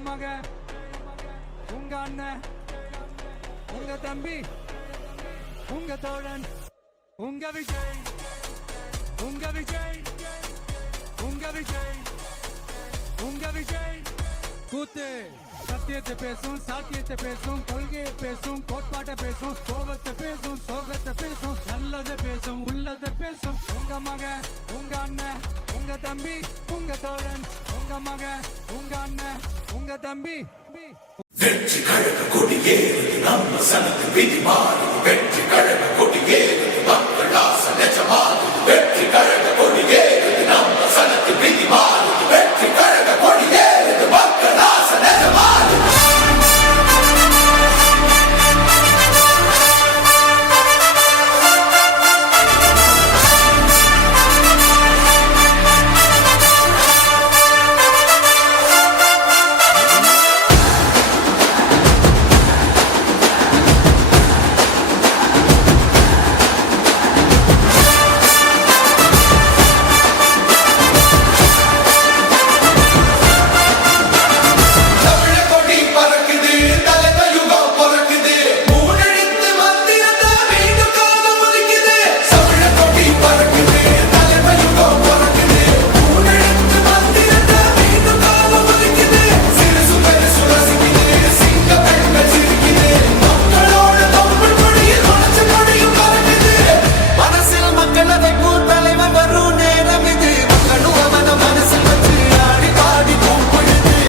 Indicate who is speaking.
Speaker 1: மக. உங்க அண்ணன் உங்க தம்பி. உங்க தோழன். உங்க விஜய். உங்க விஜய். உங்க விஜய். உங்க விஜய். கூத்து. சத்தியத்தை பேசும் சாத்தியத்தை பேசும் கொள்கையை பேசும் கோட்பாட்டை பேசும் கோபத்தை பேசும் சோகத்தை பேசும் நல்லதை பேசும் உள்ளதை பேசும். உங்க மக உங்க அண்ணன் உங்க தம்பி உங்க தோழன். உங்க மக உங்க அண்ணன் வாங்க தம்பி?
Speaker 2: வெற்றி கழக கொடியேறுது நம்ம சனத்து விதி மாறுது வெற்றி